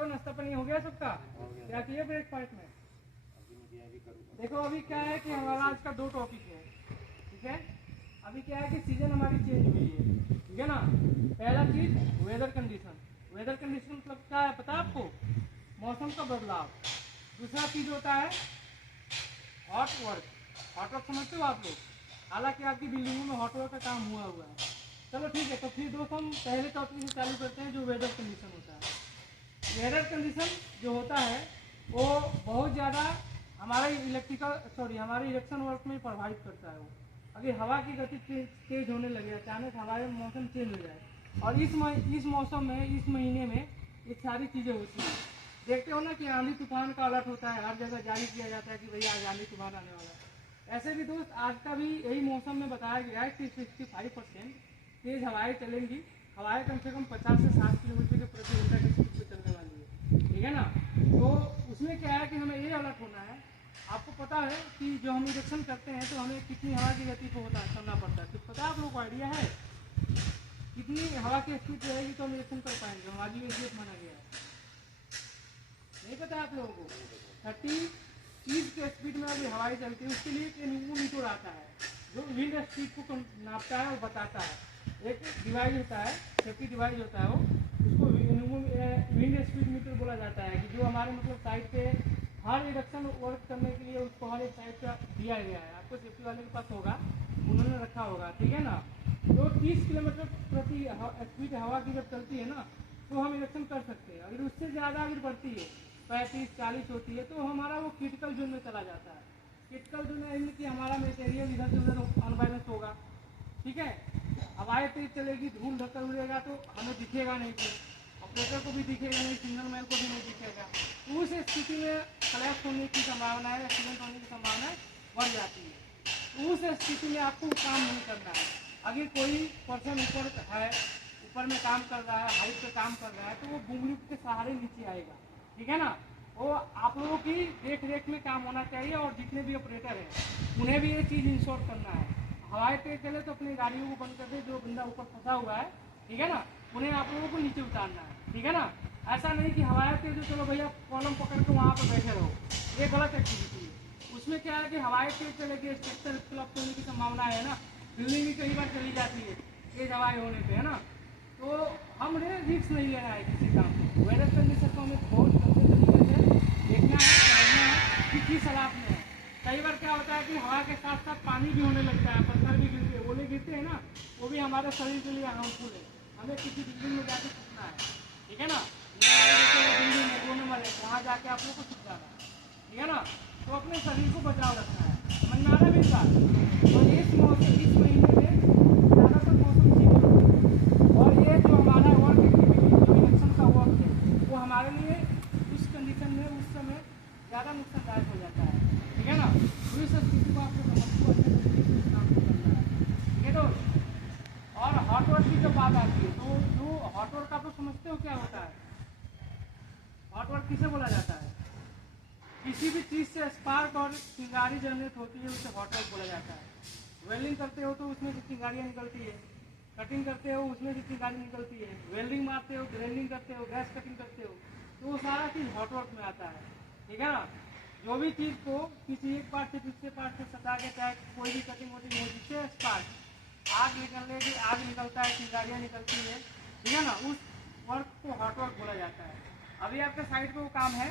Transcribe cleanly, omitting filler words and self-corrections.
हो, नाश्ता पानी हो गया सबका? क्या किए ब्रेकफास्ट में? देखो अभी क्या है कि हमारा आज का 2 टॉपिक है, ठीक है। अभी क्या है कि सीजन हमारी चेंज हुई है, ठीक है ना। पहला चीज वेदर कंडीशन। वेदर कंडीशन मतलब क्या है पता है आपको? मौसम का बदलाव। दूसरा चीज होता है हॉट वर्क। हॉट वर्क समझते हो आप लोग? हालांकि आपकी बिल्डिंगों में हॉट वर्क का काम हुआ है। चलो ठीक है, तो फिर दोस्तों हम पहले टॉपिक से चालू करते हैं जो वेदर कंडीशन होता है। वेदर कंडीशन जो होता है वो बहुत ज़्यादा हमारे इलेक्शन वर्क में प्रभावित करता है। वो अगर हवा की गति तेज होने लगे, अचानक हमारे मौसम चेंज हो जाए, और इस मौसम में, इस महीने में ये सारी चीज़ें होती हैं। देखते हो ना कि आंधी तूफान का अलर्ट होता है, हर जगह जारी किया जाता है कि भैया आज आंधी तूफान आने वाला है। ऐसे भी दोस्त आज का भी यही मौसम में बताया गया है कि 65% तेज हवाएं चलेंगी। हवाएं कम से कम 50 से 60 किलोमीटर के प्रति घंटा की स्पीड पर चलने वाली है, ठीक है ना। तो उसमें क्या है कि हमें ये अलर्ट होना है। आपको पता है कि जो हम निरीक्षण करते हैं तो हमें कितनी हवा की गति को करना पड़ता है, तो पता है आप लोगों को आइडिया है कितनी हवा की स्पीड रहेगी तो हम निरीक्षण कर पाएंगे? हमारी यूएसएफ माना गया है, नहीं पता है आप लोगों को? 30 के स्पीड में अभी हवाई चलती है, उसके लिए एक एनुमीटर आता है जो विंड स्पीड को नापता है और बताता है। एक डिवाइस होता है, सेफ्टी डिवाइस होता है, वो उसको विंड स्पीड मीटर बोला जाता है, कि जो हमारे मतलब साइड पे हर इलेक्शन वर्क करने के लिए उसको हर एक साइड का दिया गया है। आपको सेफ्टी वाले के पास होगा, उन्होंने रखा होगा, ठीक है ना। तो 30 किलोमीटर प्रति स्पीड हवा की जब चलती है ना तो हम इलेक्शन कर सकते हैं। अगर उससे ज़्यादा अगर बढ़ती है, 35-40 होती है, तो हमारा वो क्रिटिकल जोन में चला जाता है। क्रिटिकल जोन में कि हमारा मटेरियल इधर से उधर अनबैलेंस होगा, ठीक है। हवाएं तेज चलेगी, धूल धक्कर उड़ेगा तो हमें दिखेगा नहीं, कुछ ऑपरेटर को भी दिखेगा नहीं, सिग्नल मैन को भी नहीं दिखेगा। तो उस स्थिति में क्लैश होने की संभावना है, एक्सीडेंट होने की संभावना बढ़ जाती है। तो उस स्थिति में आपको काम नहीं करना है। अगर कोई पर्सन ऊपर में काम कर रहा है, हाइट पे काम कर रहा है, तो वो बूम लिफ्ट के सहारे नीचे आएगा, ठीक है ना। वो आप लोगों की देख रेख में काम होना चाहिए, और जितने भी ऑपरेटर हैं उन्हें भी ये चीज़ इंश्योर करना है। हवाएं तेज चले तो अपनी गाड़ियों को बंद कर दे, जो बंदा ऊपर फंसा हुआ है, ठीक है ना, उन्हें आप लोगों को नीचे उतारना है, ठीक है ना। ऐसा नहीं कि हवाएं तेज हो चलो भैया कॉलम पकड़ के वहाँ पर बैठे रहो, ये गलत एक्टिविटी है। उसमें क्या है कि हवाएं तेज चलेगी, स्ट्रक्चर क्लब होने की संभावना है ना, बिल्डिंग भी कई बार चली जाती है तेज हवाएं होने पर, है ना। तो हमने रिस्क नहीं लेना है किसी काम में। वेदर कंडीशन को हमें बहुत गंदे तरीके से देखना है, समझना है कि किस हालात में है। कई बार क्या होता है कि हवा के साथ साथ पानी भी होने लगता है, पत्थर भी गिरते हैं, ओले गिरते हैं ना, वो भी हमारे शरीर के लिए हार्मफुल है। हमें किसी बिल्डिंग में जाके छुपना है, ठीक है ना। बिल्डिंग में 2 नंबर है, वहाँ जाके आप लोग को छुप जाना है, ठीक है ना। तो अपने शरीर को बचाव रखना है, समझ में आ रहा है मेरी बात? और इस महीने में ज़्यादातर मौसम ठीक है, और ये जो हमारा वर्क एक्टिविटी, जो इलेक्शन का वर्क है, वो हमारे लिए उस कंडीशन में उस समय ज़्यादा नुकसानदायक हो जाता है, ठीक है ना। तो इस स्थिति को आपको समझको अच्छे तरीके से इस काम को करना है, ठीक है दोस्त। और हॉट वर्क की जब बात आती है तो जो हॉट वर्क आप लोग समझते हो क्या होता है? हॉट वर्क किसे बोला जाता है? किसी भी चीज़ से स्पार्क और चिंगारी जनरेट होती है, उसे हॉट वर्क बोला जाता है। वेल्डिंग करते हो तो उसमें से चिंगारियाँ निकलती है, कटिंग करते हो उसमें से चिंगारी निकलती है, वेल्डिंग मारते हो, ग्राइंडिंग करते हो, गैस कटिंग करते हो, तो वो सारा चीज़ हॉट वर्क में आता है, ठीक है ना। जो भी चीज़ को किसी एक पार्ट से दूसरे पार्ट से सटा के, चाहे कोई भी कटिंग होती है, जिससे स्पार्क आग निकलने की आग निकलता है, चिंगारियाँ निकलती है, ठीक है ना, उस वर्क को हॉट वर्क बोला जाता है। अभी आपके साइड पे वो काम है,